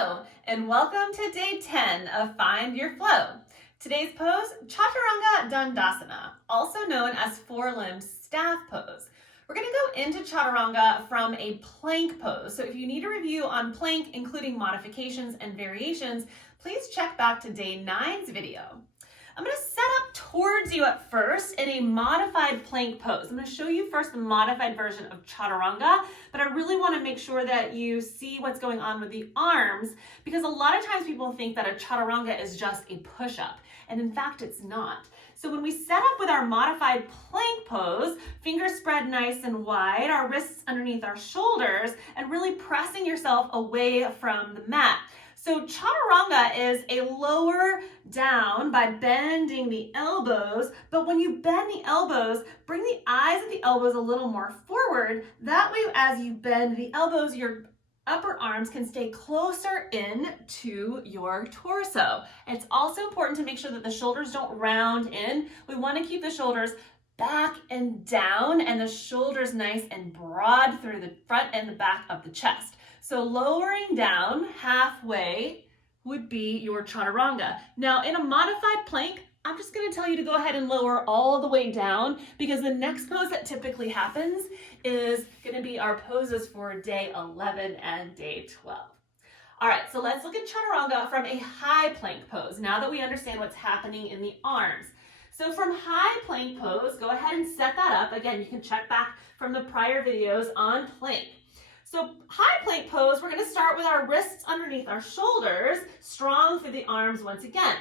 Hello, and welcome to day 10 of Find Your Flow. Today's pose, Chaturanga Dandasana, also known as four-limbed staff pose. We're going to go into Chaturanga from a plank pose. So if you need a review on plank, including modifications and variations, please check back to day 9's video. I'm going to set up towards you at first in a modified plank pose. I'm going to show you first the modified version of Chaturanga, but I really want to make sure that you see what's going on with the arms, because a lot of times people think that a Chaturanga is just a push-up, and in fact it's not. So when we set up with our modified plank pose, fingers spread nice and wide, our wrists underneath our shoulders, and really pressing yourself away from the mat. So Chaturanga is a lower down by bending the elbows, but when you bend the elbows, bring the eyes of the elbows a little more forward. That way, as you bend the elbows, your upper arms can stay closer in to your torso. It's also important to make sure that the shoulders don't round in. We want to keep the shoulders back and down and the shoulders nice and broad through the front and the back of the chest. So lowering down halfway would be your Chaturanga. Now in a modified plank, I'm just going to tell you to go ahead and lower all the way down, because the next pose that typically happens is going to be our poses for day 11 and day 12. All right, so let's look at Chaturanga from a high plank pose now that we understand what's happening in the arms. So from high plank pose, go ahead and set that up. Again, you can check back from the prior videos on plank. So high plank pose, we're going to start with our wrists underneath our shoulders, strong through the arms once again.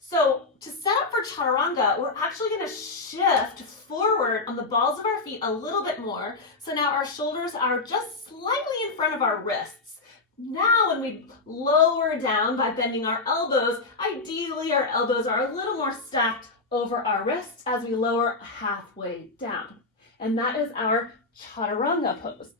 So to set up for Chaturanga, we're actually going to shift forward on the balls of our feet a little bit more. So now our shoulders are just slightly in front of our wrists. Now when we lower down by bending our elbows, ideally our elbows are a little more stacked over our wrists as we lower halfway down. And that is our Chaturanga pose.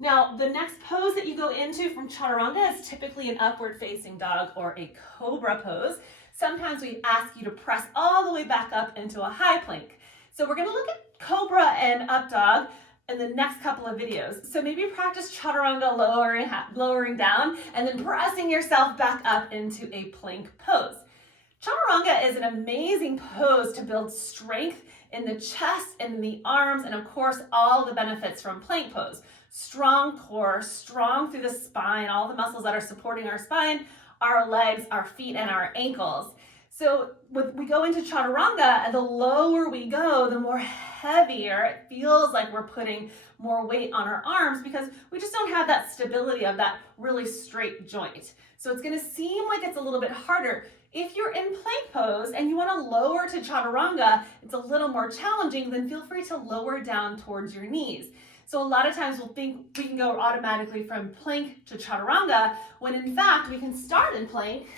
Now, the next pose that you go into from Chaturanga is typically an upward facing dog or a cobra pose. Sometimes we ask you to press all the way back up into a high plank. So we're going to look at cobra and up dog in the next couple of videos. So maybe practice Chaturanga lowering down and then pressing yourself back up into a plank pose. Chaturanga is an amazing pose to build strength in the chest and in the arms, and of course all the benefits from plank pose. Strong core, strong through the spine, all the muscles that are supporting our spine, our legs, our feet, and our ankles. So when we go into Chaturanga, and the lower we go, the more heavier it feels like we're putting more weight on our arms, because we just don't have that stability of that really straight joint. So it's going to seem like it's a little bit harder. If you're in plank pose and you want to lower to Chaturanga, it's a little more challenging, then feel free to lower down towards your knees. So a lot of times we'll think we can go automatically from plank to Chaturanga, when in fact we can start in plank,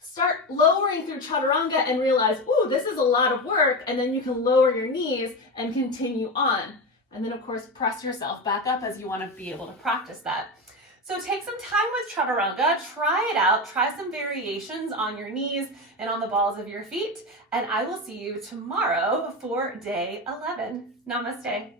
start lowering through Chaturanga and realize, ooh, this is a lot of work, and then you can lower your knees and continue on. And then of course press yourself back up as you want to be able to practice that. So take some time with Chaturanga, try it out, try some variations on your knees and on the balls of your feet, and I will see you tomorrow for day 11. Namaste.